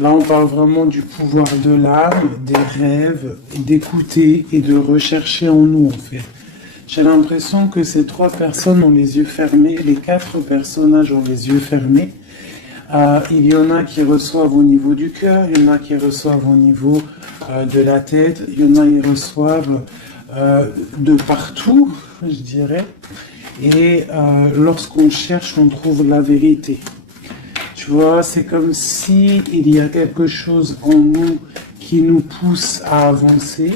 Là, on parle vraiment du pouvoir de l'âme, des rêves, d'écouter et de rechercher en nous, en fait. J'ai l'impression que ces trois personnes ont les yeux fermés, les quatre personnages ont les yeux fermés. Il y en a qui reçoivent au niveau du cœur, il y en a qui reçoivent au niveau de la tête, il y en a qui reçoivent de partout, je dirais. Et lorsqu'on cherche, on trouve la vérité. Tu vois, c'est comme si il y a quelque chose en nous qui nous pousse à avancer,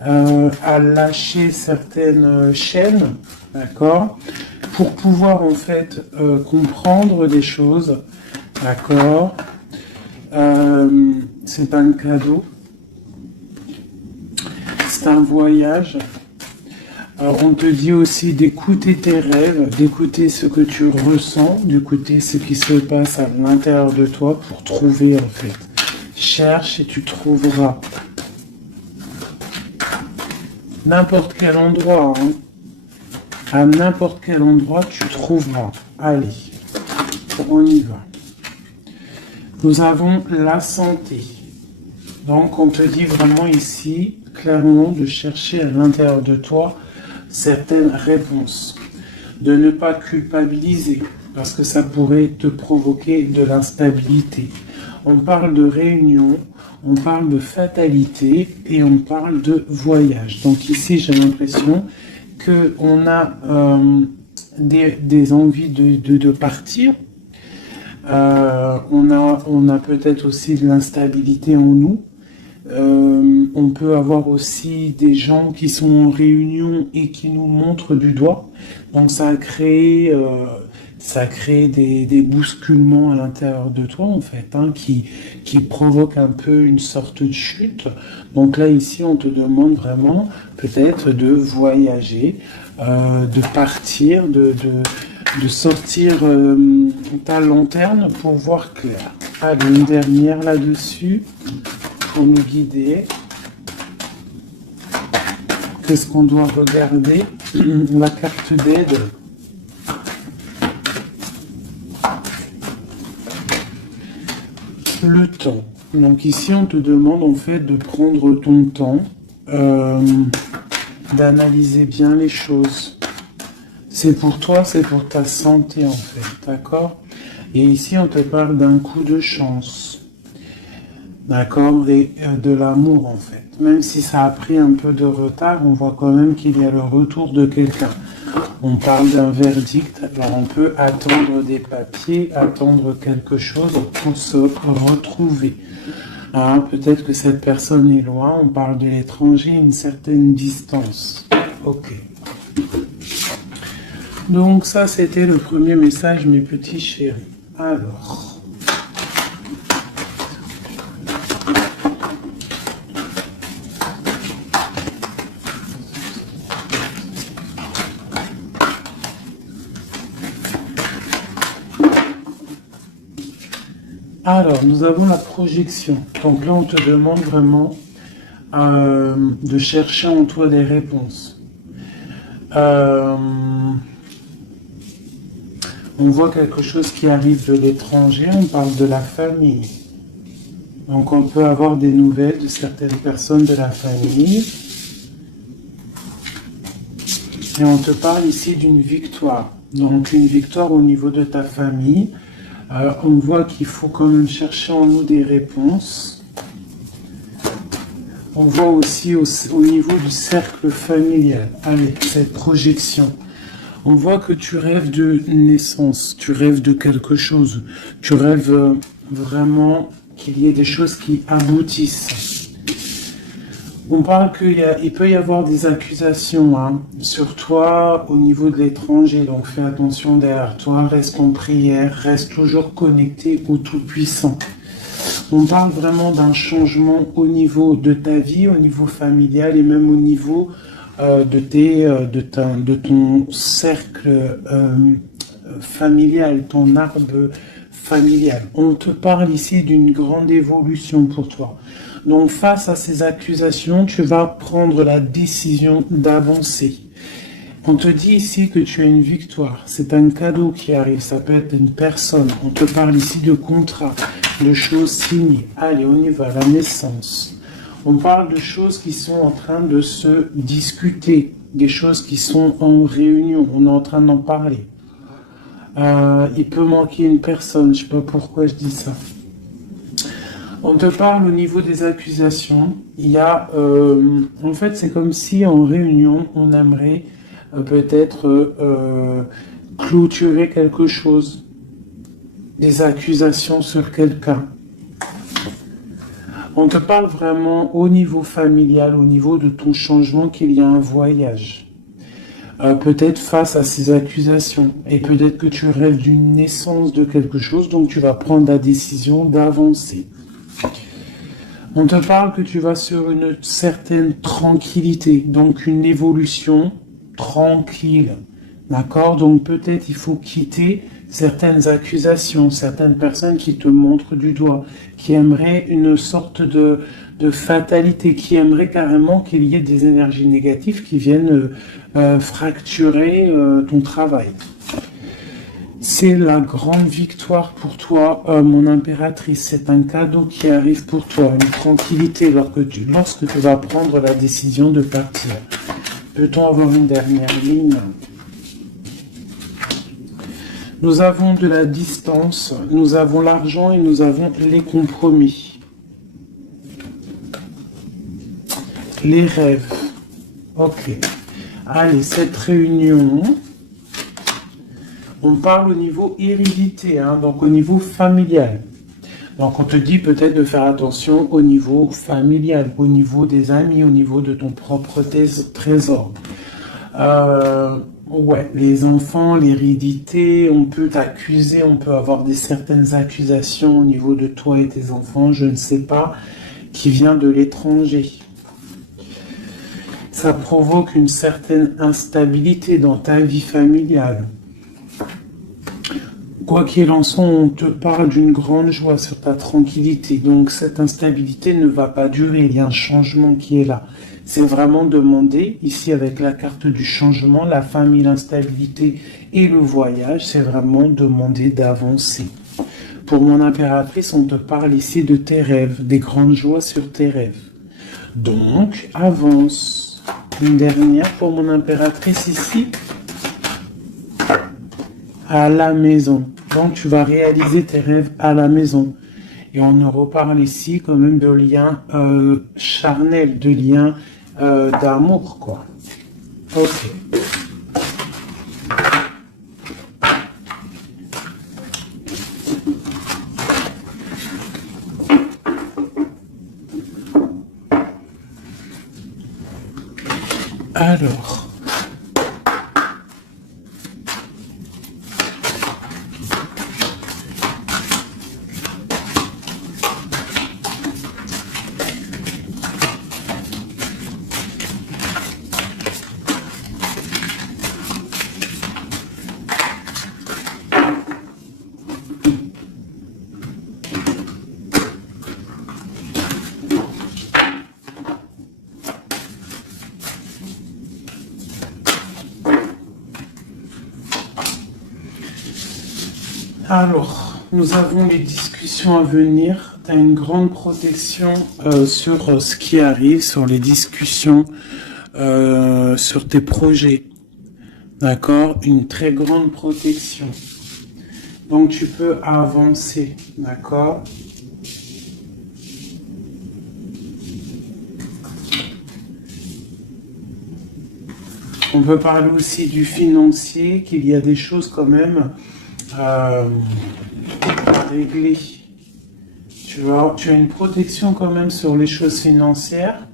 à lâcher certaines chaînes, d'accord, pour pouvoir en fait comprendre des choses, d'accord. C'est un cadeau, c'est un voyage. Alors, on te dit aussi d'écouter tes rêves, d'écouter ce que tu ressens, d'écouter ce qui se passe à l'intérieur de toi pour trouver en fait. Cherche et tu trouveras. N'importe quel endroit, hein. À n'importe quel endroit tu trouveras. Allez, on y va. Nous avons la santé. Donc on te dit vraiment ici, clairement, de chercher à l'intérieur de toi certaines réponses, de ne pas culpabiliser, parce que ça pourrait te provoquer de l'instabilité. On parle de réunion, on parle de fatalité et on parle de voyage. Donc ici, j'ai l'impression qu'on a des envies de partir. On a peut-être aussi de l'instabilité en nous. On peut avoir aussi des gens qui sont en réunion et qui nous montrent du doigt. Donc ça a créé des bousculements à l'intérieur de toi en fait, hein, qui provoquent un peu une sorte de chute. Donc là ici on te demande vraiment peut-être de voyager, de partir, de sortir ta lanterne pour voir clair. Allez, une dernière là-dessus pour nous guider. Qu'est-ce qu'on doit regarder? La carte d'aide. Le temps. Donc ici, on te demande en fait de prendre ton temps, d'analyser bien les choses. C'est pour toi, c'est pour ta santé en fait, d'accord? Et ici, on te parle d'un coup de chance. D'accord, et de l'amour en fait. Même si ça a pris un peu de retard, on voit quand même qu'il y a le retour de quelqu'un. On parle d'un verdict, alors on peut attendre des papiers, attendre quelque chose pour se retrouver. Hein, peut-être que cette personne est loin, on parle de l'étranger, une certaine distance. Ok. Donc ça, c'était le premier message, mes petits chéris. Alors, nous avons la projection. Donc là, on te demande vraiment de chercher en toi des réponses. On voit quelque chose qui arrive de l'étranger, on parle de la famille. Donc on peut avoir des nouvelles de certaines personnes de la famille. Et on te parle ici d'une victoire. Donc une victoire au niveau de ta famille. On voit qu'il faut quand même chercher en nous des réponses. On voit aussi au niveau du cercle familial, avec cette projection. On voit que tu rêves de naissance, tu rêves de quelque chose. Tu rêves vraiment qu'il y ait des choses qui aboutissent. On parle qu'il peut y avoir des accusations sur toi au niveau de l'étranger, donc fais attention derrière toi, reste en prière, reste toujours connecté au Tout-Puissant. On parle vraiment d'un changement au niveau de ta vie, au niveau familial et même au niveau de ton cercle familial, ton arbre familial. On te parle ici d'une grande évolution pour toi. Donc face à ces accusations, tu vas prendre la décision d'avancer. On te dit ici que tu as une victoire. C'est un cadeau qui arrive. Ça peut être une personne. On te parle ici de contrat, de choses signées. Allez, on y va. La naissance. On parle de choses qui sont en train de se discuter. Des choses qui sont en réunion. On est en train d'en parler. Il peut manquer une personne. Je ne sais pas pourquoi je dis ça. On te parle au niveau des accusations. Il y a... en fait, c'est comme si en réunion, on aimerait... peut-être clôturer quelque chose, des accusations sur quelqu'un. On te parle vraiment au niveau familial, au niveau de ton changement, qu'il y a un voyage. Peut-être face à ces accusations. Et peut-être que tu rêves d'une naissance de quelque chose, donc tu vas prendre la décision d'avancer. On te parle que tu vas sur une certaine tranquillité, donc une évolution tranquille, d'accord? Donc peut-être il faut quitter certaines accusations, certaines personnes qui te montrent du doigt, qui aimeraient une sorte de fatalité, qui aimeraient carrément qu'il y ait des énergies négatives qui viennent fracturer ton travail. C'est la grande victoire pour toi, mon impératrice. C'est un cadeau qui arrive pour toi, une tranquillité lorsque tu vas prendre la décision de partir. Peut-on avoir une dernière ligne? Nous avons de la distance, nous avons l'argent et nous avons les compromis. Les rêves. Ok. Allez, cette réunion, on parle au niveau hérédité, hein, donc au niveau familial. Donc on te dit peut-être de faire attention au niveau familial, au niveau des amis, au niveau de ton propre trésor. Ouais, les enfants, l'hérédité, on peut t'accuser, on peut avoir certaines accusations au niveau de toi et tes enfants, je ne sais pas, qui vient de l'étranger. Ça provoque une certaine instabilité dans ta vie familiale. Quoi qu'il en soit, on te parle d'une grande joie sur ta tranquillité. Donc cette instabilité ne va pas durer, il y a un changement qui est là. C'est vraiment demander, ici avec la carte du changement, la famille, l'instabilité et le voyage, c'est vraiment demander d'avancer. Pour mon impératrice, on te parle ici de tes rêves, des grandes joies sur tes rêves. Donc, avance. Une dernière pour mon impératrice ici. À la maison. Donc, tu vas réaliser tes rêves à la maison. Et on en reparle ici quand même de liens charnels, de liens d'amour, quoi. Ok. Alors... Alors, nous avons les discussions à venir. Tu as une grande protection sur ce qui arrive, sur les discussions, sur tes projets. D'accord? Une très grande protection. Donc, tu peux avancer. D'accord? On peut parler aussi du financier, qu'il y a des choses quand même à régler. Tu as une protection quand même sur les choses financières,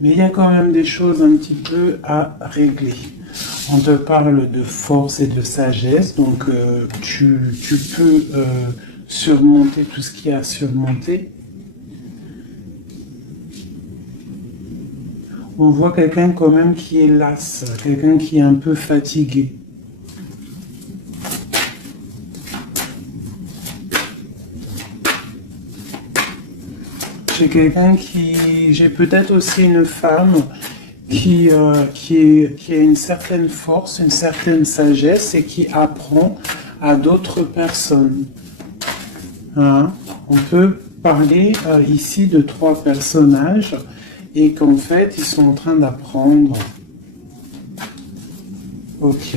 mais il y a quand même des choses un petit peu à régler. On te parle de force et de sagesse, donc tu peux surmonter tout ce qu'il y a à surmonter. On voit quelqu'un quand même qui est las, quelqu'un qui est un peu fatigué. J'ai peut-être aussi une femme qui a une certaine force, une certaine sagesse et qui apprend à d'autres personnes. Hein? On peut parler ici de 3 personnages et qu'en fait, ils sont en train d'apprendre. Ok.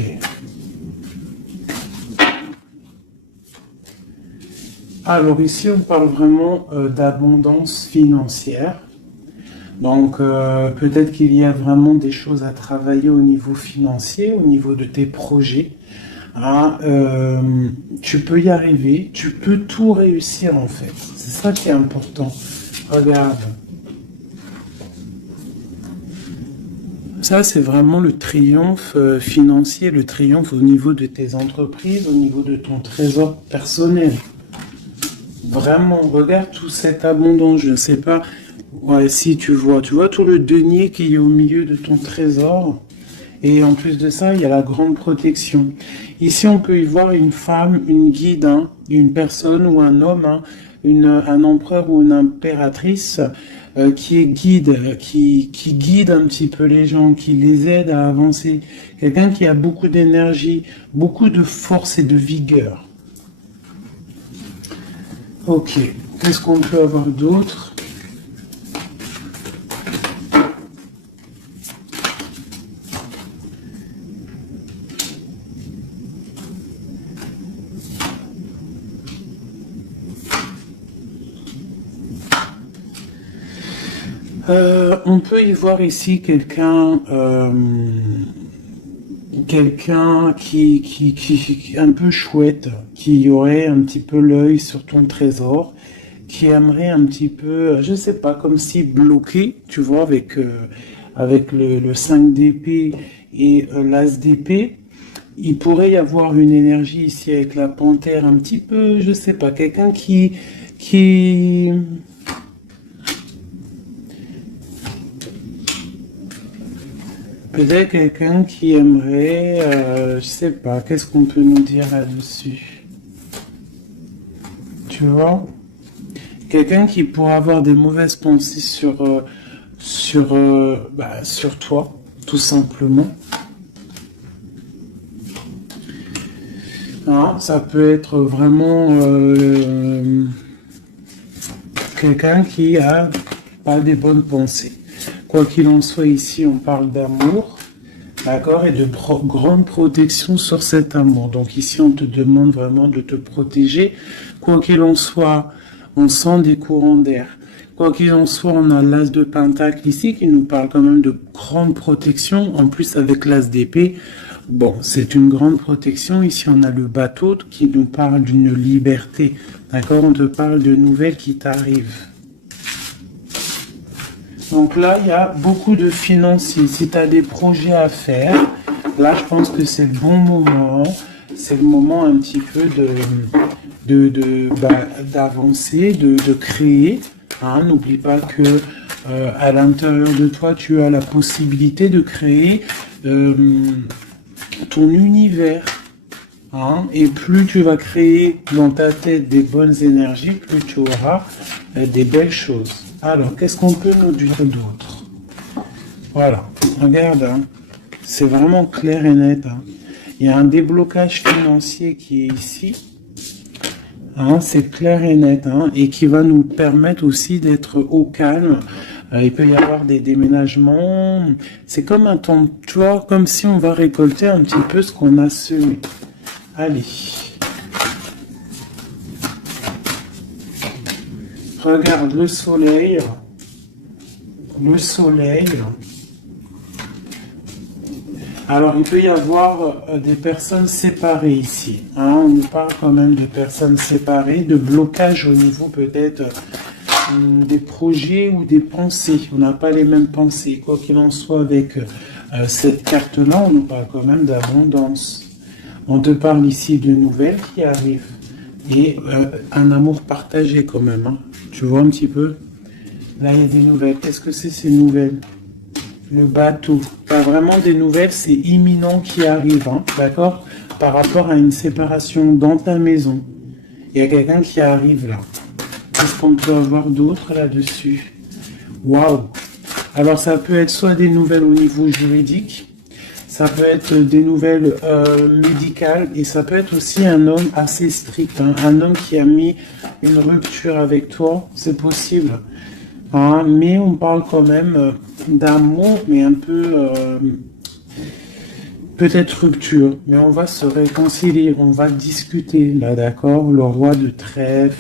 Alors ici, on parle vraiment d'abondance financière. Donc peut-être qu'il y a vraiment des choses à travailler au niveau financier, au niveau de tes projets. Hein, tu peux y arriver, tu peux tout réussir en fait. C'est ça qui est important. Regarde. Ça, c'est vraiment le triomphe financier, le triomphe au niveau de tes entreprises, au niveau de ton trésor personnel. Vraiment, regarde toute cette abondance, je ne sais pas. Ouais, si tu vois tout le denier qui est au milieu de ton trésor. Et en plus de ça, il y a la grande protection. Ici, on peut y voir une femme, une guide, hein, une personne ou un homme, hein, un empereur ou une impératrice qui est guide, qui guide un petit peu les gens, qui les aide à avancer. Quelqu'un qui a beaucoup d'énergie, beaucoup de force et de vigueur. Ok, qu'est-ce qu'on peut avoir d'autre ? On peut y voir ici quelqu'un qui un peu chouette, qui aurait un petit peu l'œil sur ton trésor, qui aimerait un petit peu, je sais pas, comme si bloqué, tu vois, avec le 5 d'épée et l'as d'épée. Il pourrait y avoir une énergie ici avec la panthère, un petit peu, je sais pas, quelqu'un qui peut-être quelqu'un qui aimerait, je sais pas, qu'est-ce qu'on peut nous dire là-dessus? Tu vois? Quelqu'un qui pourrait avoir des mauvaises pensées sur toi, tout simplement. Hein, ça peut être vraiment quelqu'un qui a pas des bonnes pensées. Quoi qu'il en soit, ici, on parle d'amour, d'accord, et de grande protection sur cet amour. Donc ici, on te demande vraiment de te protéger. Quoi qu'il en soit, on sent des courants d'air. Quoi qu'il en soit, on a l'as de pentacle ici qui nous parle quand même de grande protection. En plus, avec l'as d'épée, bon, c'est une grande protection. Ici, on a le bateau qui nous parle d'une liberté. D'accord, on te parle de nouvelles qui t'arrivent. Donc là, il y a beaucoup de financiers. Si tu as des projets à faire, là, je pense que c'est le bon moment. C'est le moment un petit peu d'avancer, de créer. Hein, n'oublie pas que à l'intérieur de toi, tu as la possibilité de créer ton univers. Hein, et plus tu vas créer dans ta tête des bonnes énergies, plus tu auras des belles choses. Alors, qu'est-ce qu'on peut nous dire d'autre? Voilà, regarde, hein, c'est vraiment clair et net. Hein. Il y a un déblocage financier qui est ici. Hein, c'est clair et net, hein, et qui va nous permettre aussi d'être au calme. Il peut y avoir des déménagements. C'est comme un temps, tu vois, comme si on va récolter un petit peu ce qu'on a semé. Allez. Regarde le soleil. Le soleil. Alors, il peut y avoir des personnes séparées ici. Hein, on nous parle quand même de personnes séparées, de blocage au niveau peut-être des projets ou des pensées. On n'a pas les mêmes pensées. Quoi qu'il en soit, avec cette carte-là, on nous parle quand même d'abondance. On te parle ici de nouvelles qui arrivent. Et un amour partagé quand même. Hein. Tu vois un petit peu? Là, il y a des nouvelles. Qu'est-ce que c'est ces nouvelles? Le bateau. Pas vraiment des nouvelles, c'est imminent qui arrive. Hein, d'accord? Par rapport à une séparation dans ta maison. Il y a quelqu'un qui arrive là. Qu'est-ce qu'on peut avoir d'autre là-dessus? Waouh! Alors, ça peut être soit des nouvelles au niveau juridique, ça peut être des nouvelles médicales, et ça peut être aussi un homme assez strict, hein, un homme qui a mis une rupture avec toi, c'est possible. Hein, mais on parle quand même d'amour, mais un peu... peut-être rupture, mais on va se réconcilier, on va discuter, là, d'accord? Le roi de trèfle,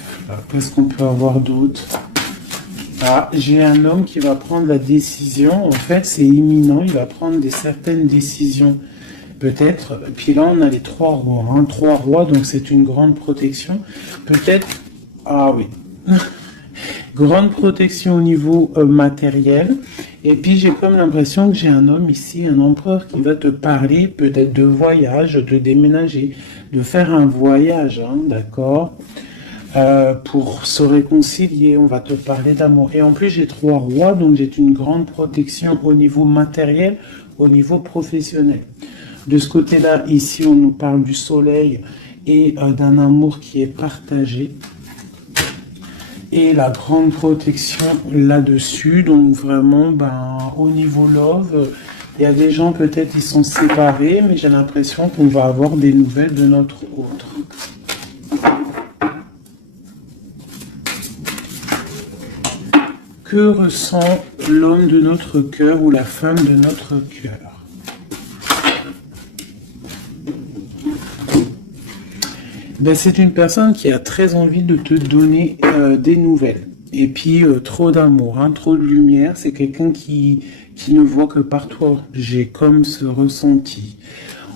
qu'est-ce qu'on peut avoir d'autre? Ah, j'ai un homme qui va prendre la décision, en fait, c'est imminent, il va prendre certaines décisions, peut-être. Puis là, on a les trois rois, hein, trois rois, donc c'est une grande protection. Peut-être, ah oui, grande protection au niveau matériel. Et puis j'ai comme l'impression que j'ai un homme ici, un empereur qui va te parler peut-être de voyage, de déménager, de faire un voyage, hein, d'accord, pour se réconcilier, on va te parler d'amour. Et en plus j'ai trois rois, donc j'ai une grande protection au niveau matériel, au niveau professionnel. De ce côté-là, ici on nous parle du soleil et d'un amour qui est partagé. Et la grande protection là-dessus, donc vraiment, au niveau love, il y a des gens peut-être qui sont séparés, mais j'ai l'impression qu'on va avoir des nouvelles de notre autre. Que ressent l'homme de notre cœur ou la femme de notre cœur? C'est une personne qui a très envie de te donner des nouvelles. Et puis, trop d'amour, hein, trop de lumière. C'est quelqu'un qui ne voit que par toi. J'ai comme ce ressenti.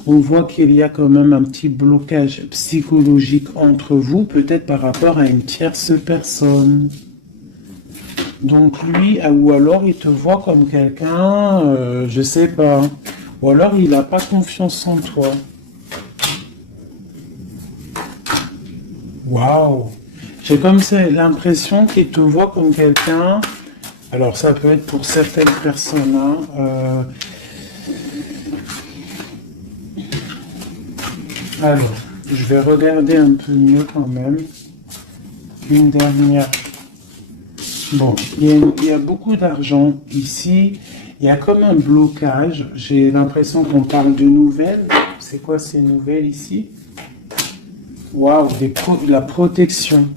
On voit qu'il y a quand même un petit blocage psychologique entre vous, peut-être par rapport à une tierce personne. Donc lui, ou alors il te voit comme quelqu'un, je sais pas. Ou alors il n'a pas confiance en toi. Waouh! J'ai comme ça l'impression qu'il te voit comme quelqu'un. Alors ça peut être pour certaines personnes. Hein, Alors, je vais regarder un peu mieux quand même. Une dernière. Bon, il y a beaucoup d'argent ici. Il y a comme un blocage. J'ai l'impression qu'on parle de nouvelles. C'est quoi ces nouvelles ici? Waouh, la protection.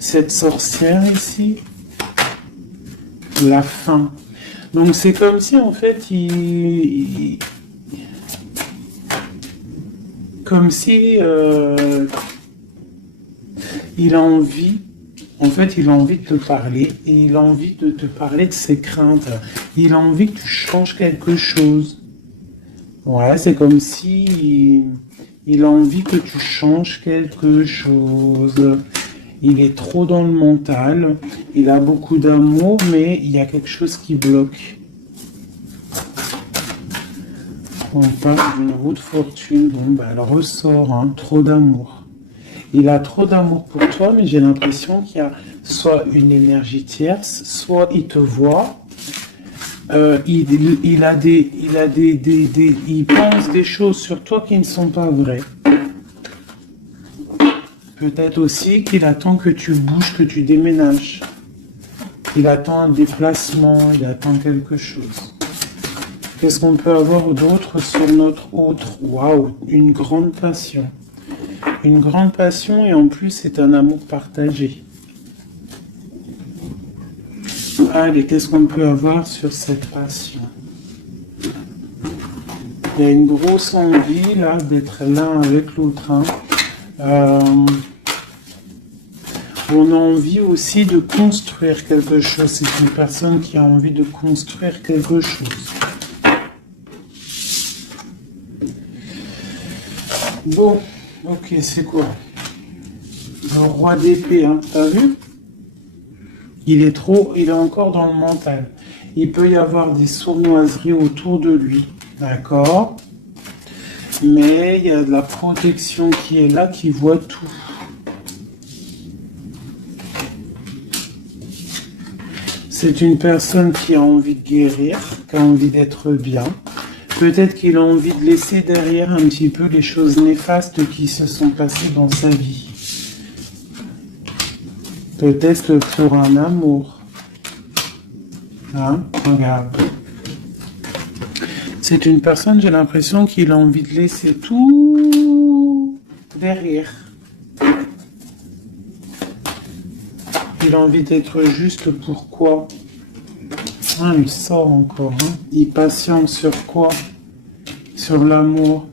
Cette sorcière ici, la fin. Donc c'est comme si en fait comme si il a envie, en fait il a envie de te parler et il a envie de te parler de ses craintes. Il a envie que tu changes quelque chose. Ouais, c'est comme si il a envie que tu changes quelque chose. Il est trop dans le mental. Il a beaucoup d'amour, mais il y a quelque chose qui bloque. On parle d'une roue de fortune. Bon, elle ressort, hein, trop d'amour. Il a trop d'amour pour toi, mais j'ai l'impression qu'il y a soit une énergie tierce, soit il te voit. Il pense des choses sur toi qui ne sont pas vraies. Peut-être aussi qu'il attend que tu bouges, que tu déménages. Il attend un déplacement, il attend quelque chose. Qu'est-ce qu'on peut avoir d'autre sur notre autre? Waouh, une grande passion. Une grande passion et en plus c'est un amour partagé. Allez, qu'est-ce qu'on peut avoir sur cette passion? Il y a une grosse envie là d'être l'un avec l'autre. Hein. On a envie aussi de construire quelque chose. C'est une personne qui a envie de construire quelque chose. Bon, ok, c'est quoi? Le roi d'épée, hein, t'as vu? Il est encore dans le mental. Il peut y avoir des sournoiseries autour de lui, d'accord? Mais il y a de la protection qui est là, qui voit tout. C'est une personne qui a envie de guérir, qui a envie d'être bien. Peut-être qu'il a envie de laisser derrière un petit peu les choses néfastes qui se sont passées dans sa vie. Peut-être pour un amour. Hein, regarde. C'est une personne, j'ai l'impression qu'il a envie de laisser tout derrière. Il a envie d'être juste pourquoi. Ah, il sort encore. Hein. Il patiente sur quoi? Sur l'amour.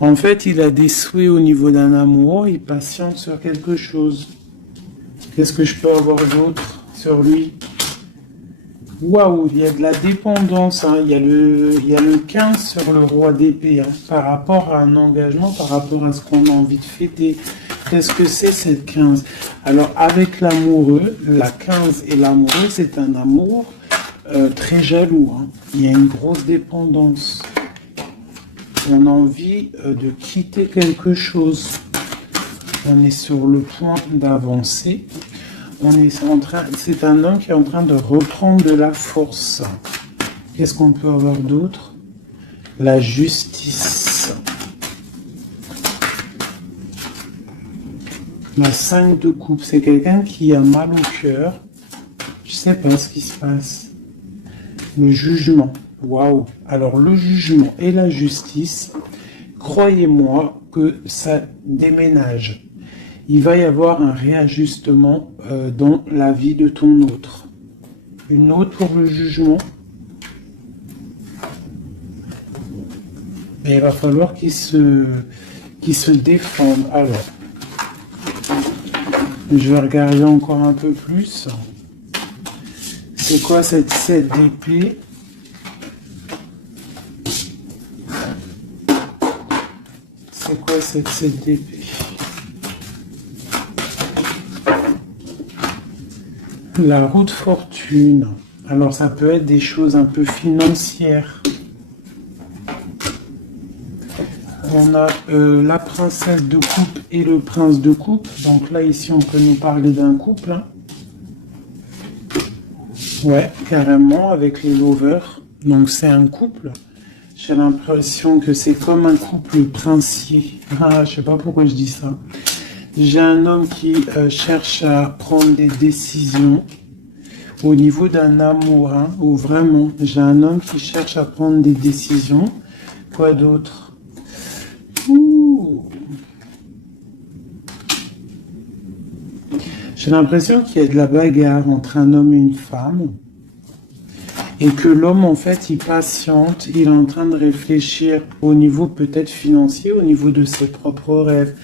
En fait, il a des souhaits au niveau d'un amour. Il patiente sur quelque chose. Qu'est-ce que je peux avoir d'autre sur lui? Waouh, il y a de la dépendance. Hein. Il y a le 15 sur le roi d'épée. Hein, par rapport à un engagement, par rapport à ce qu'on a envie de fêter. Qu'est-ce que c'est cette 15? Alors, avec l'amoureux, la 15 et l'amoureux, c'est un amour très jaloux. Hein. Il y a une grosse dépendance. On a envie de quitter quelque chose. On est sur le point d'avancer. C'est un homme qui est en train de reprendre de la force. Qu'est-ce qu'on peut avoir d'autre? La justice. La 5 de coupe, c'est quelqu'un qui a mal au cœur. Je sais pas ce qui se passe. Le jugement. Waouh. Alors le jugement et la justice, croyez-moi que ça déménage. Il va y avoir un réajustement dans la vie de ton autre. Une autre pour le jugement. Et il va falloir qu'il se défende. Alors, je vais regarder encore un peu plus. C'est quoi cette 7 d'épée? C'est quoi cette 7 d'épée? La roue de fortune. Alors ça peut être des choses un peu financières. On a la princesse de coupe et le prince de coupe. Donc là, ici, on peut nous parler d'un couple. Hein. Ouais, carrément, avec les lovers. Donc c'est un couple. J'ai l'impression que c'est comme un couple princier. Ah, je sais pas pourquoi je dis ça. J'ai un homme qui cherche à prendre des décisions au niveau d'un amour, hein, ou vraiment, j'ai un homme qui cherche à prendre des décisions. Quoi d'autre? J'ai l'impression qu'il y a de la bagarre entre un homme et une femme. Et que l'homme, en fait, il patiente, il est en train de réfléchir au niveau peut-être financier, au niveau de ses propres rêves.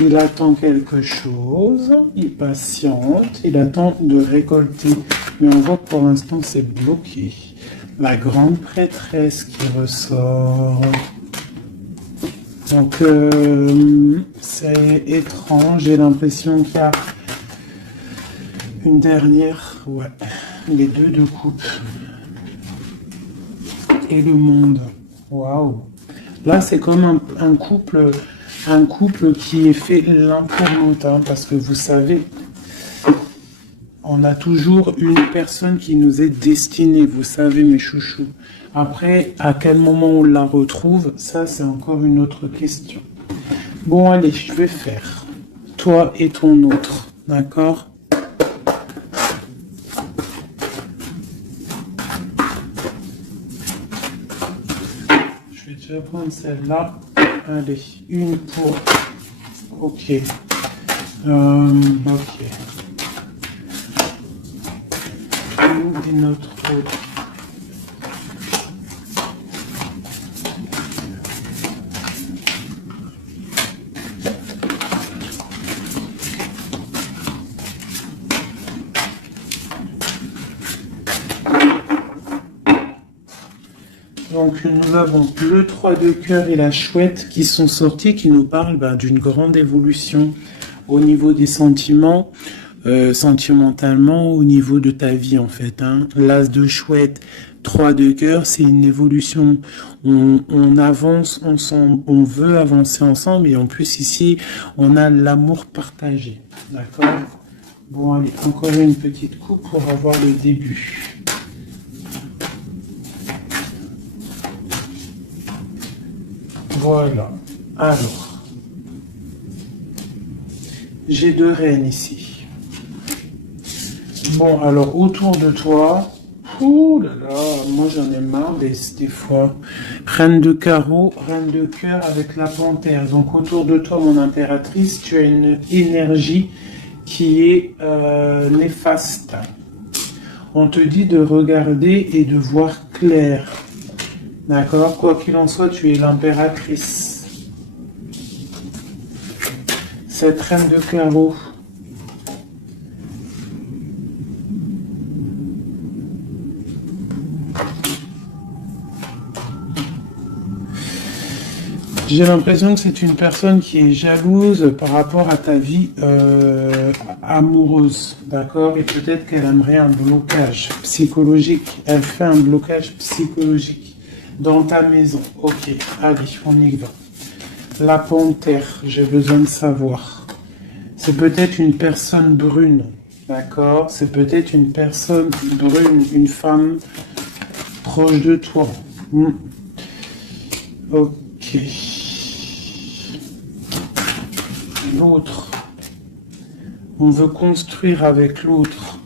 Il attend quelque chose, il patiente, il attend de récolter. Mais on voit que pour l'instant, c'est bloqué. La grande prêtresse qui ressort. Donc, c'est étrange. J'ai l'impression qu'il y a une dernière... Ouais, les deux de coupe. Et le monde. Waouh. Là, c'est comme un couple qui est fait l'un pour l'autre, hein, parce que vous savez, on a toujours une personne qui nous est destinée, vous savez, mes chouchous. Après, à quel moment on la retrouve, ça, c'est encore une autre question. Bon, allez, je vais faire toi et ton autre, d'accord? Je vais prendre celle-là. Allez, une pour... Ok. Ok. Une et notre autre. Donc nous avons le 3 de cœur et la chouette qui sont sortis, qui nous parlent d'une grande évolution au niveau des sentiments, sentimentalement, au niveau de ta vie en fait. Hein. L'as de chouette, 3 de cœur, c'est une évolution. On avance ensemble, on veut avancer ensemble et en plus ici, on a l'amour partagé. D'accord? Bon, allez, encore une petite coupe pour avoir le début. Voilà. Alors, j'ai deux reines ici. Bon, alors autour de toi, Ouh là là, moi j'en ai marre des fois. Reine de carreau, reine de cœur avec la panthère. Donc autour de toi, mon impératrice, tu as une énergie qui est néfaste. On te dit de regarder et de voir clair. D'accord? Quoi qu'il en soit, tu es l'impératrice. Cette reine de carreau. J'ai l'impression que c'est une personne qui est jalouse par rapport à ta vie amoureuse, d'accord? Et peut-être qu'elle aimerait un blocage psychologique. Elle fait un blocage psychologique dans ta maison. Ok, allez, on y va. La panthère, j'ai besoin de savoir. C'est peut-être une personne brune, d'accord? C'est peut-être une personne brune, une femme proche de toi. Ok. L'autre. On veut construire avec l'autre.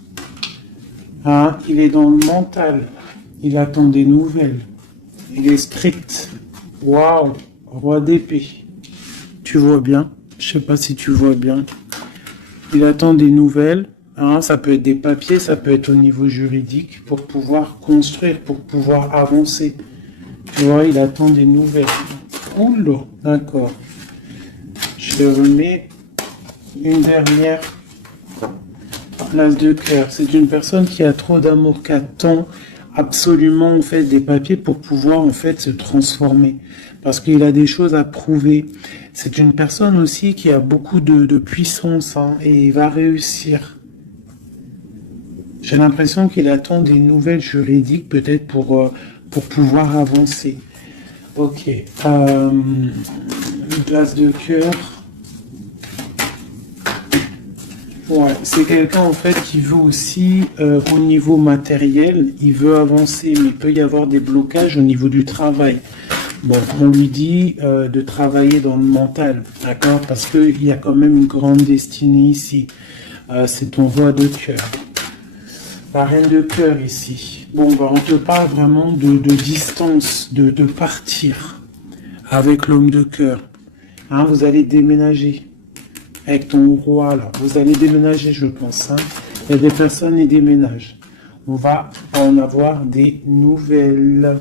Hein? Il est dans le mental. Il attend des nouvelles. Il est strict. Waouh. Roi d'épée. Tu vois bien? Je sais pas si tu vois bien. Il attend des nouvelles. Hein? Ça peut être des papiers, ça peut être au niveau juridique pour pouvoir construire, pour pouvoir avancer. Tu vois, il attend des nouvelles. Oh là, d'accord. Je remets une dernière place de cœur. C'est une personne qui a trop d'amour, qui attend absolument en fait des papiers pour pouvoir en fait se transformer. Parce qu'il a des choses à prouver. C'est une personne aussi qui a beaucoup de puissance hein, et il va réussir. J'ai l'impression qu'il attend des nouvelles juridiques peut-être pour pouvoir avancer. Ok. Une place de cœur. Ouais, c'est quelqu'un en fait qui veut aussi au niveau matériel, il veut avancer, mais il peut y avoir des blocages au niveau du travail. Bon, on lui dit de travailler dans le mental, d'accord? Parce qu'il y a quand même une grande destinée ici. C'est ton roi de cœur. La reine de cœur ici. Bon, bah, on te parle vraiment de distance, de partir avec l'homme de cœur. Hein, vous allez déménager. Avec ton roi, là. Vous allez déménager, je pense. Hein. Il y a des personnes qui déménagent. On va en avoir des nouvelles.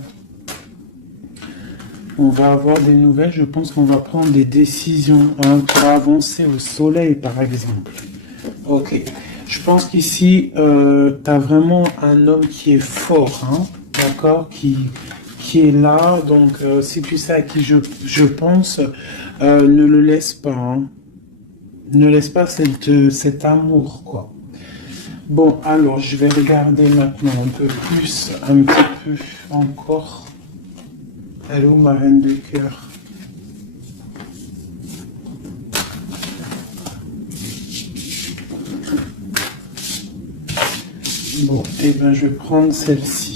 On va avoir des nouvelles. Je pense qu'on va prendre des décisions hein, pour avancer au soleil, par exemple. Ok. Je pense qu'ici, tu as vraiment un homme qui est fort. Hein, d'accord, qui est là. Donc, si tu sais à qui je pense, ne le laisse pas. Hein. Ne laisse pas cet amour, quoi. Bon, alors, je vais regarder maintenant un peu plus, un petit peu encore. Elle est où, ma reine de cœur? Bon, eh bien, je vais prendre celle-ci.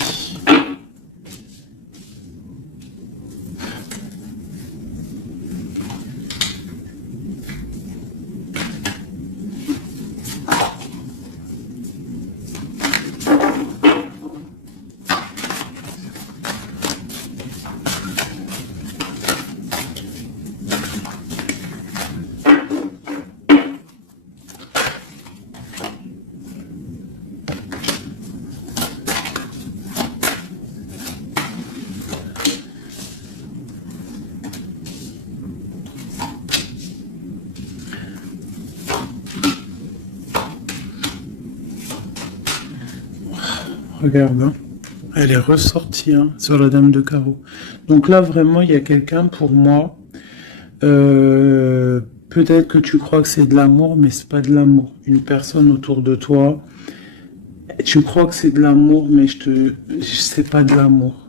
Regarde, hein. Elle est ressortie hein, sur la dame de carreau. Donc là, vraiment, il y a quelqu'un pour moi. Peut-être que tu crois que c'est de l'amour, mais c'est pas de l'amour. Une personne autour de toi, tu crois que c'est de l'amour, mais c'est pas de l'amour.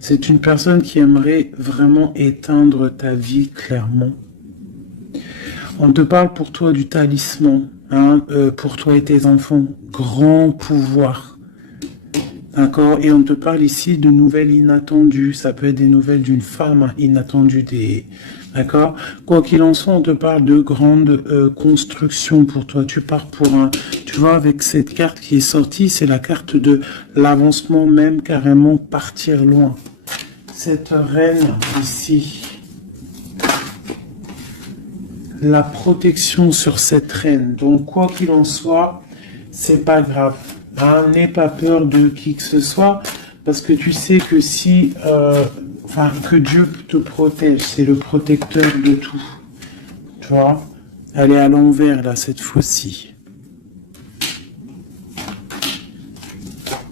C'est une personne qui aimerait vraiment éteindre ta vie clairement. On te parle pour toi du talisman, hein, pour toi et tes enfants. Grand pouvoir. D'accord? Et on te parle ici de nouvelles inattendues. Ça peut être des nouvelles d'une femme inattendue. D'accord? Quoi qu'il en soit, on te parle de grandes constructions pour toi. Tu Tu vois, avec cette carte qui est sortie, c'est la carte de l'avancement même, carrément partir loin. Cette reine ici, la protection sur cette reine. Donc, quoi qu'il en soit, c'est pas grave. Hein, n'aie pas peur de qui que ce soit, parce que tu sais que si, que Dieu te protège, c'est le protecteur de tout. Tu vois, elle est à l'envers là cette fois-ci.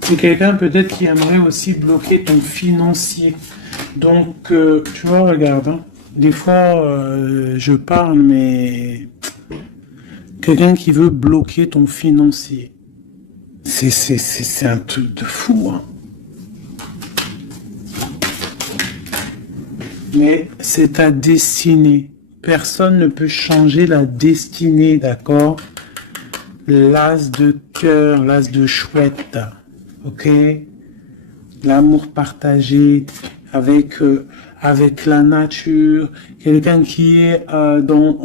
C'est quelqu'un peut-être qui aimerait aussi bloquer ton financier. Donc, tu vois, regarde, hein, des fois, je parle, mais quelqu'un qui veut bloquer ton financier. C'est un truc de fou, hein. Mais c'est ta destinée. Personne ne peut changer la destinée, d'accord? L'as de cœur, l'as de chouette, ok? L'amour partagé avec la nature, quelqu'un qui est dans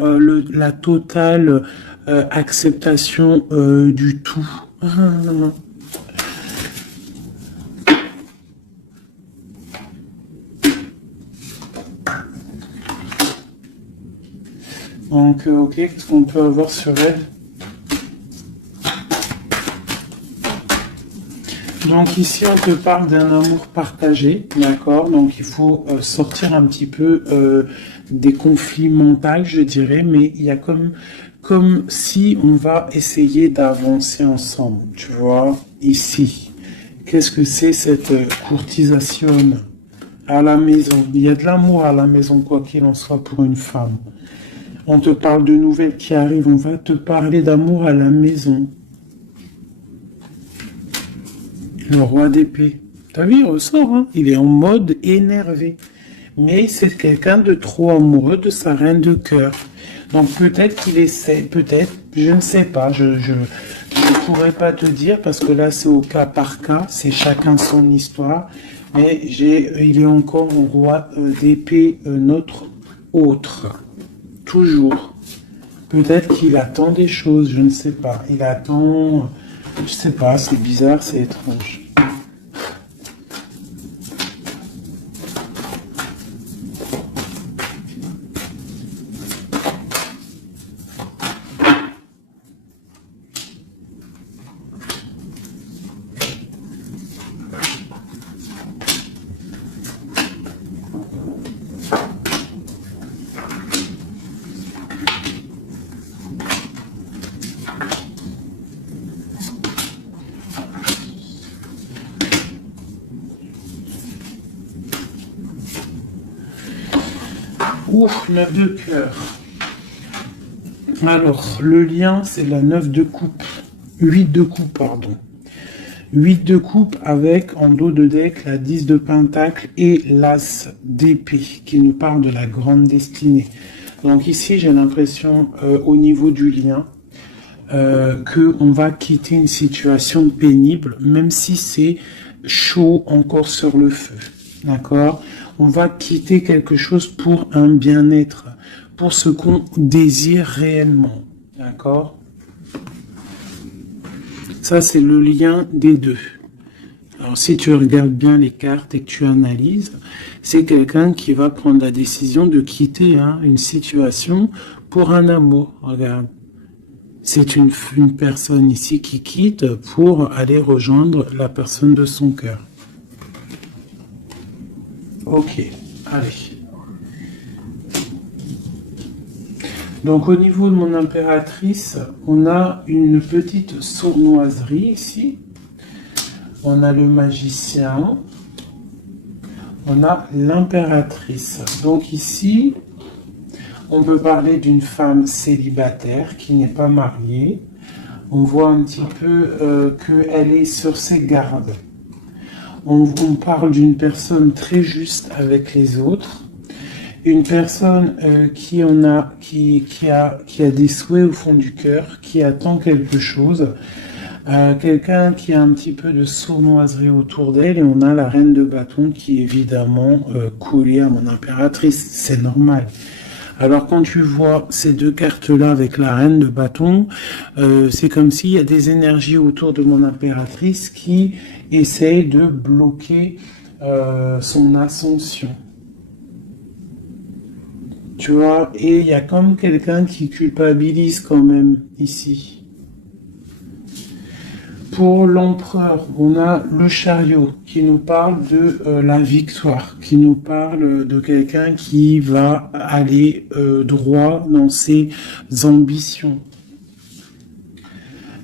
la totale acceptation du tout. Donc, ok, qu'est-ce qu'on peut avoir sur elle? Donc ici, on te parle d'un amour partagé, d'accord? Donc il faut sortir un petit peu des conflits mentaux, je dirais, mais il y a comme si on va essayer d'avancer ensemble, tu vois, ici. Qu'est-ce que c'est cette courtisation à la maison? Il y a de l'amour à la maison, quoi qu'il en soit, pour une femme. On te parle de nouvelles qui arrivent, on va te parler d'amour à la maison. Le roi d'épée. T'as vu, il ressort, hein? Il est en mode énervé. Mais c'est quelqu'un de trop amoureux de sa reine de cœur. Donc peut-être qu'il essaie, peut-être, je ne sais pas, je ne pourrais pas te dire parce que là c'est au cas par cas, c'est chacun son histoire. Mais il est encore au roi d'épée, notre autre. Toujours. Peut-être qu'il attend des choses, je ne sais pas. Il attend, je sais pas, c'est bizarre, c'est étrange. Ouf, 9 de cœur. Alors, le lien, c'est la 9 de coupe. 8 de coupe, pardon. 8 de coupe avec, en dos de deck, la 10 de pentacle et l'as d'épée, qui nous parle de la grande destinée. Donc ici, j'ai l'impression, au niveau du lien, qu'on va quitter une situation pénible, même si c'est chaud encore sur le feu. D'accord? On va quitter quelque chose pour un bien-être, pour ce qu'on désire réellement. D'accord? Ça, c'est le lien des deux. Alors, si tu regardes bien les cartes et que tu analyses, c'est quelqu'un qui va prendre la décision de quitter une situation pour un amour. Regarde. C'est une personne ici qui quitte pour aller rejoindre la personne de son cœur. Ok, allez. Donc au niveau de mon impératrice, on a une petite sournoiserie ici. On a le magicien. On a l'impératrice. Donc ici, on peut parler d'une femme célibataire qui n'est pas mariée. On voit un petit peu qu'elle est sur ses gardes. On parle d'une personne très juste avec les autres, une personne qui a des souhaits au fond du cœur, qui attend quelque chose, quelqu'un qui a un petit peu de sournoiserie autour d'elle, et on a la reine de bâton qui est évidemment collée à mon impératrice, c'est normal. Alors quand tu vois ces deux cartes-là avec la reine de bâton, c'est comme s'il y a des énergies autour de mon impératrice qui essayent de bloquer son ascension. Tu vois, et il y a comme quelqu'un qui culpabilise quand même ici. Pour l'empereur, on a le chariot qui nous parle de la victoire, qui nous parle de quelqu'un qui va aller droit dans ses ambitions.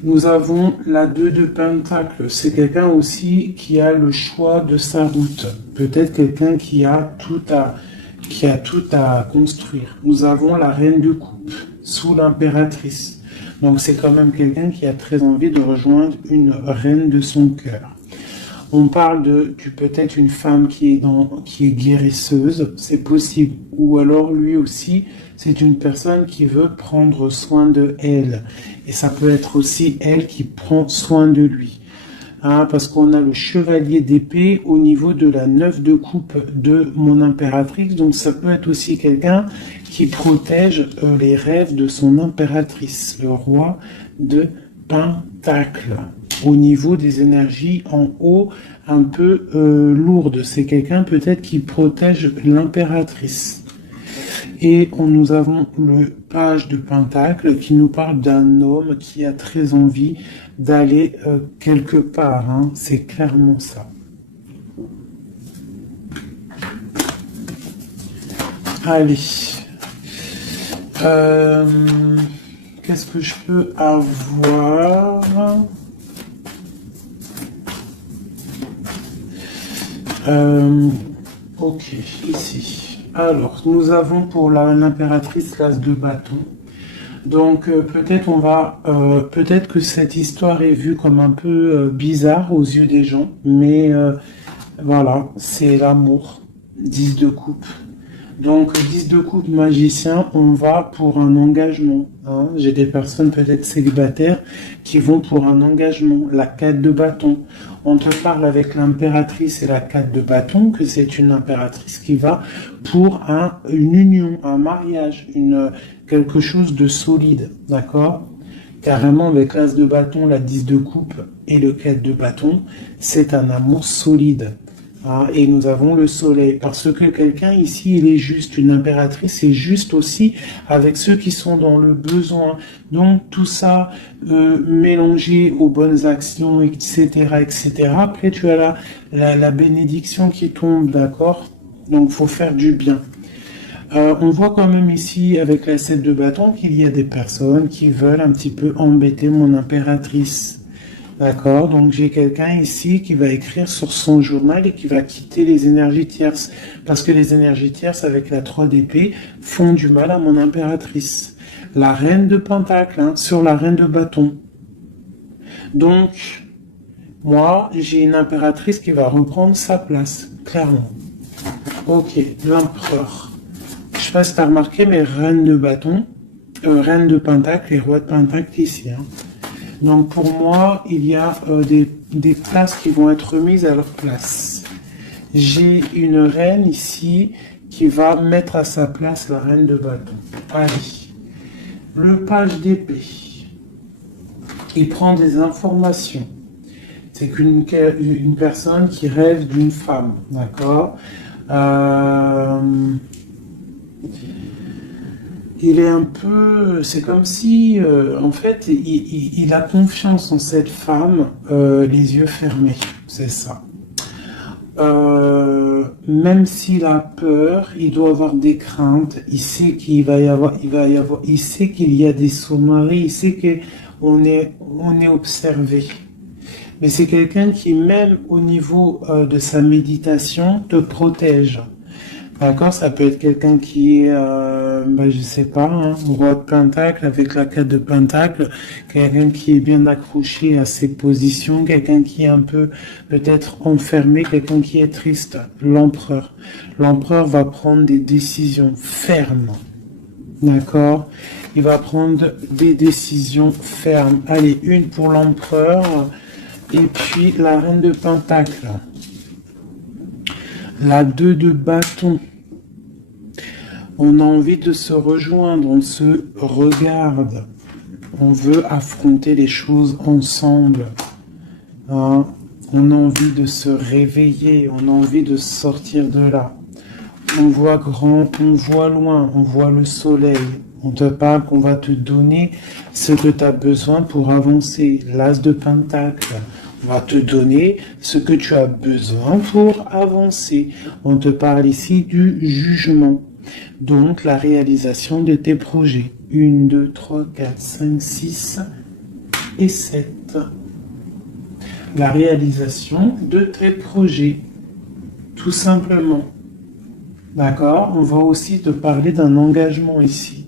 Nous avons la 2 de Pentacle. C'est quelqu'un aussi qui a le choix de sa route. Peut-être quelqu'un qui a tout à construire. Nous avons la Reine de Coupe sous l'impératrice. Donc c'est quand même quelqu'un qui a très envie de rejoindre une reine de son cœur. On parle de peut-être une femme qui est guérisseuse, c'est possible. Ou alors lui aussi, c'est une personne qui veut prendre soin de elle. Et ça peut être aussi elle qui prend soin de lui. Hein, parce qu'on a le chevalier d'épée au niveau de la 9 de coupe de mon impératrice. Donc ça peut être aussi quelqu'un qui protège les rêves de son impératrice, le roi de Pentacle. Au niveau des énergies en haut, un peu lourdes. C'est quelqu'un peut-être qui protège l'impératrice. Et nous avons le page de Pentacle qui nous parle d'un homme qui a très envie d'aller quelque part. Hein. C'est clairement ça. Allez. Qu'est-ce que je peux avoir? Ok, ici. Alors, nous avons pour l'impératrice l'as de bâton. Donc, peut-être que cette histoire est vue comme un peu bizarre aux yeux des gens, mais voilà, c'est l'amour. 10 de coupe. Donc, 10 de coupe magicien, on va pour un engagement. Hein. J'ai des personnes peut-être célibataires qui vont pour un engagement. La 4 de bâton. On te parle avec l'impératrice et la 4 de bâton que c'est une impératrice qui va pour une union, un mariage, quelque chose de solide. D'accord ? Carrément, avec l'as de bâton, la 10 de coupe et le 4 de bâton, c'est un amour solide. Ah, et nous avons le soleil, parce que quelqu'un ici, il est juste, une impératrice est juste aussi avec ceux qui sont dans le besoin. Donc tout ça mélangé aux bonnes actions, etc., etc. Après, tu as la bénédiction qui tombe, d'accord? Donc faut faire du bien. On voit quand même ici, avec la 7 de bâton, qu'il y a des personnes qui veulent un petit peu embêter mon impératrice. D'accord, donc j'ai quelqu'un ici qui va écrire sur son journal et qui va quitter les énergies tierces. Parce que les énergies tierces avec la 3 d'épée font du mal à mon impératrice. La reine de pentacle, hein, sur la reine de bâton. Donc, moi, j'ai une impératrice qui va reprendre sa place, clairement. Ok, l'empereur. Je sais pas si tu as remarqué, mais reine de bâton, reine de pentacle et roi de pentacle ici, hein. Donc pour moi, il y a des places qui vont être remises à leur place. J'ai une reine ici qui va mettre à sa place la reine de bâton. Allez, le page d'épée. Il prend des informations. C'est une personne qui rêve d'une femme, d'accord ? Il est un peu, c'est comme si, en fait, il a confiance en cette femme, les yeux fermés, c'est ça. Même s'il a peur, il doit avoir des craintes. Il sait il sait qu'il y a des sous-marins, il sait qu'on est observé. Mais c'est quelqu'un qui, même au niveau de sa méditation, te protège. D'accord, ça peut être quelqu'un qui est, je sais pas, hein, roi de pentacle avec la 4 de pentacle, quelqu'un qui est bien accroché à ses positions, quelqu'un qui est un peu peut-être enfermé, quelqu'un qui est triste. L'empereur. L'empereur va prendre des décisions fermes. D'accord, il va prendre des décisions fermes. Allez, une pour l'empereur et puis la reine de pentacle. La 2 de bâton. On a envie de se rejoindre, on se regarde. On veut affronter les choses ensemble. Hein? On a envie de se réveiller, on a envie de sortir de là. On voit grand, on voit loin, on voit le soleil. On te parle qu'on va te donner ce que tu as besoin pour avancer. L'as de Pentacle. On va te donner ce que tu as besoin pour avancer. On te parle ici du jugement. Donc, la réalisation de tes projets. 1, 2, 3, 4, 5, 6 et 7. La réalisation de tes projets. Tout simplement. D'accord? On va aussi te parler d'un engagement ici.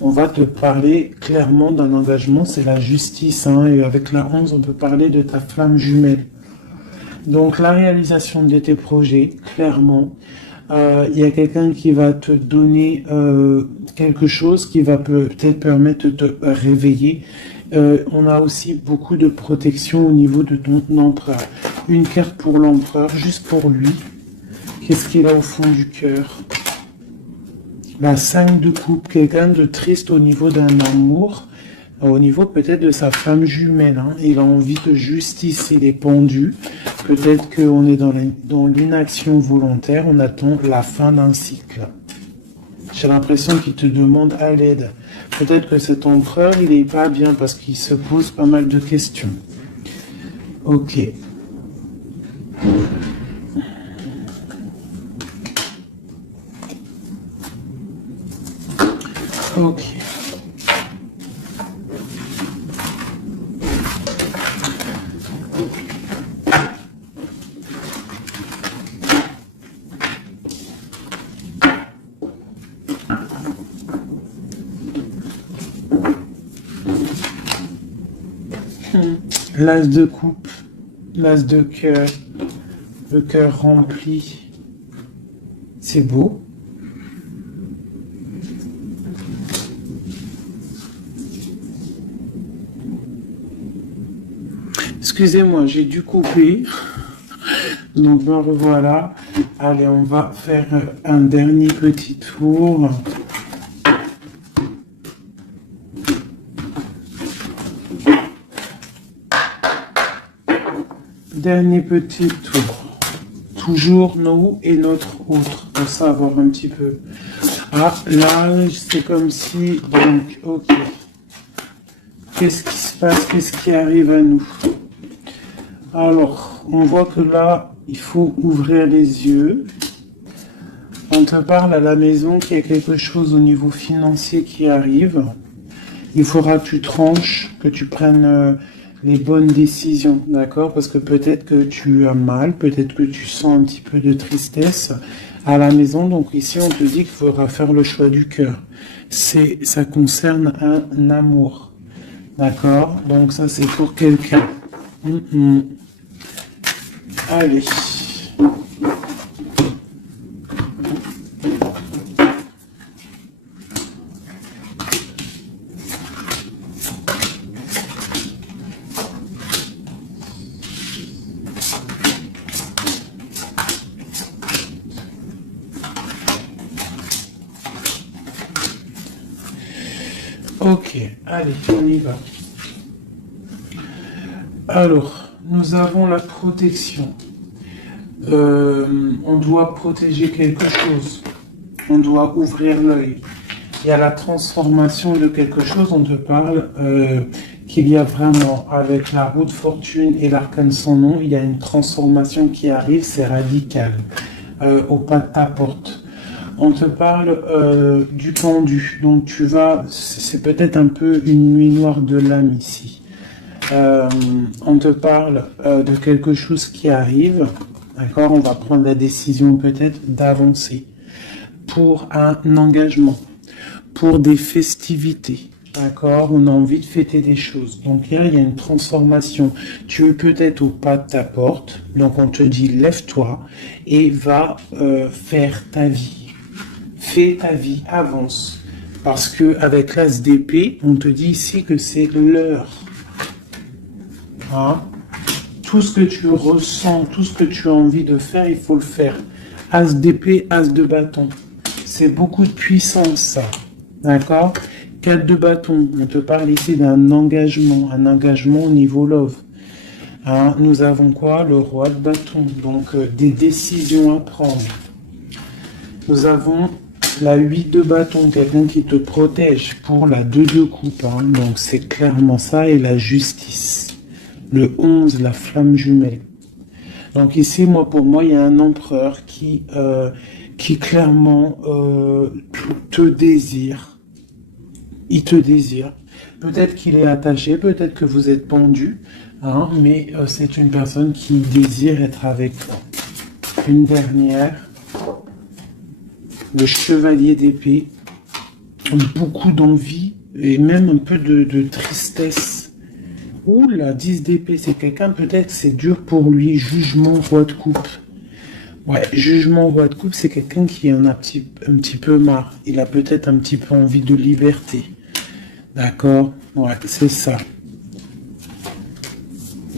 On va te parler clairement d'un engagement, c'est la justice. Hein, et avec la 11, on peut parler de ta flamme jumelle. Donc, la réalisation de tes projets, clairement. Il y a quelqu'un qui va te donner quelque chose qui va peut-être permettre de te réveiller. On a aussi beaucoup de protection au niveau de ton empereur. Une carte pour l'empereur, juste pour lui. Qu'est-ce qu'il a au fond du cœur? La 5 de coupe, quelqu'un de triste au niveau d'un amour, au niveau peut-être de sa femme jumelle. Hein. Il a envie de justice, il est pendu. Peut-être qu'on est dans l'inaction volontaire, on attend la fin d'un cycle. J'ai l'impression qu'il te demande à l'aide. Peut-être que cet empereur, il n'est pas bien parce qu'il se pose pas mal de questions. Ok. Ok. L'as de coupe, l'as de cœur, le cœur rempli. C'est beau. Excusez-moi, j'ai dû couper. Donc me revoilà. Allez, on va faire un dernier petit tour. Dernier petit tour. Toujours nous et notre autre. Pour savoir un petit peu. Ah, là, c'est comme si... Donc, ok. Qu'est-ce qui se passe? Qu'est-ce qui arrive à nous? Alors, on voit que là, il faut ouvrir les yeux. On te parle à la maison qu'il y a quelque chose au niveau financier qui arrive. Il faudra que tu tranches, que tu prennes les bonnes décisions, d'accord? Parce que peut-être que tu as mal, peut-être que tu sens un petit peu de tristesse à la maison. Donc ici, on te dit qu'il faudra faire le choix du cœur. Ça concerne un amour, d'accord? Donc ça, c'est pour quelqu'un. Allez. Ok, allez, on y va. Alors, nous avons la protection. On doit protéger quelque chose. On doit ouvrir l'œil. Il y a la transformation de quelque chose. On te parle qu'il y a vraiment, avec la roue de fortune et l'arcane sans nom, il y a une transformation qui arrive, c'est radical, au pas de ta porte. On te parle du pendu. Donc tu vas, c'est peut-être un peu une nuit noire de l'âme ici. On te parle de quelque chose qui arrive. D'accord, on va prendre la décision peut-être d'avancer pour un engagement, pour des festivités. D'accord, on a envie de fêter des choses. Donc là, il y a une transformation. Tu es peut-être au pas de ta porte. Donc on te dit, lève-toi et va faire ta vie. Fais ta vie, avance. Parce que avec l'as d'épée, on te dit ici que c'est l'heure. Hein? Tout ce que tu ressens, tout ce que tu as envie de faire, il faut le faire. As d'épée, as de bâton. c'est beaucoup de puissance, ça. D'accord? 4 de bâton, on te parle ici d'un engagement, un engagement au niveau love. Hein, nous avons quoi? Le roi de bâton, donc des décisions à prendre. Nous avons la 8 de bâton, quelqu'un qui te protège pour la 2 de coupe. Hein, donc c'est clairement ça, et la justice. Le 11, la flamme jumelle. Donc ici, pour moi, il y a un empereur qui clairement te désire. Il te désire. Peut-être qu'il est attaché, peut-être que vous êtes pendu, hein, mais c'est une personne qui désire être avec toi. Une dernière, le chevalier d'épée, beaucoup d'envie et même un peu de tristesse. Ouh, la 10 d'épée, c'est quelqu'un, peut-être c'est dur pour lui. Jugement, roi de coupe. Ouais, jugement, roi de coupe, c'est quelqu'un qui en a un petit peu marre. Il a peut-être un petit peu envie de liberté. D'accord? Ouais, c'est ça.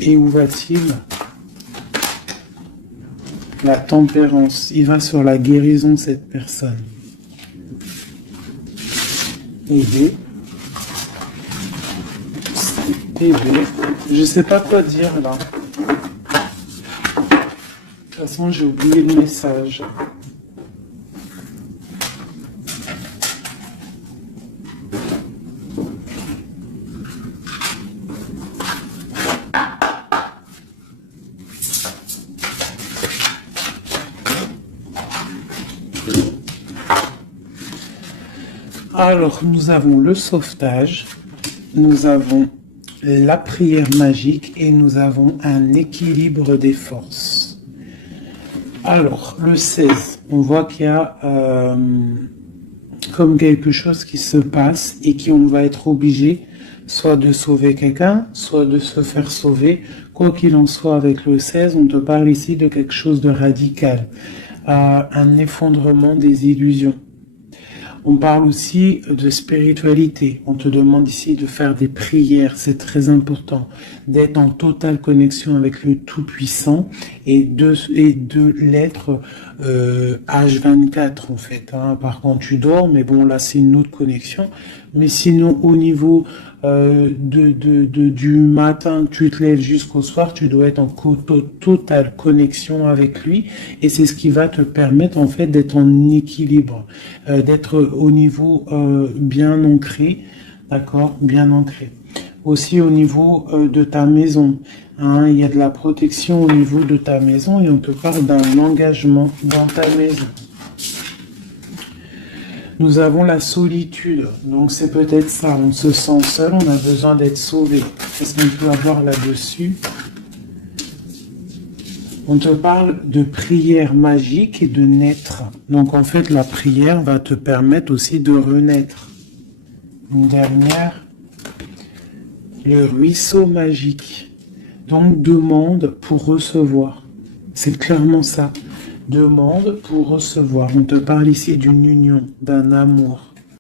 Et où va-t-il? La tempérance. Il va sur la guérison de cette personne. Aider. Aider. Je sais pas quoi dire là. De toute façon, j'ai oublié le message. Alors, nous avons le sauvetage, nous avons la prière magique et nous avons un équilibre des forces. Alors, le 16, on voit qu'il y a comme quelque chose qui se passe et qu'on va être obligé soit de sauver quelqu'un, soit de se faire sauver. Quoi qu'il en soit, avec le 16, on te parle ici de quelque chose de radical, un effondrement des illusions. On parle aussi de spiritualité. On te demande ici de faire des prières, c'est très important, d'être en totale connexion avec le Tout-Puissant et de l'être H24 en fait. Hein. Par contre, tu dors, mais bon là c'est une autre connexion. Mais sinon, au niveau du matin, tu te lèves jusqu'au soir, tu dois être en totale connexion avec lui, et c'est ce qui va te permettre en fait d'être en équilibre, d'être au niveau bien ancré, d'accord, bien ancré. Aussi au niveau de ta maison, hein, il y a de la protection au niveau de ta maison et on te parle d'un engagement dans ta maison. Nous avons la solitude, donc c'est peut-être ça, on se sent seul, on a besoin d'être sauvé. Qu'est-ce qu'on peut avoir là-dessus? On te parle de prière magique et de naître. Donc en fait, la prière va te permettre aussi de renaître. Une dernière, le ruisseau magique. Donc demande pour recevoir. C'est clairement ça. Demande pour recevoir. On te parle ici d'une union, d'un amour.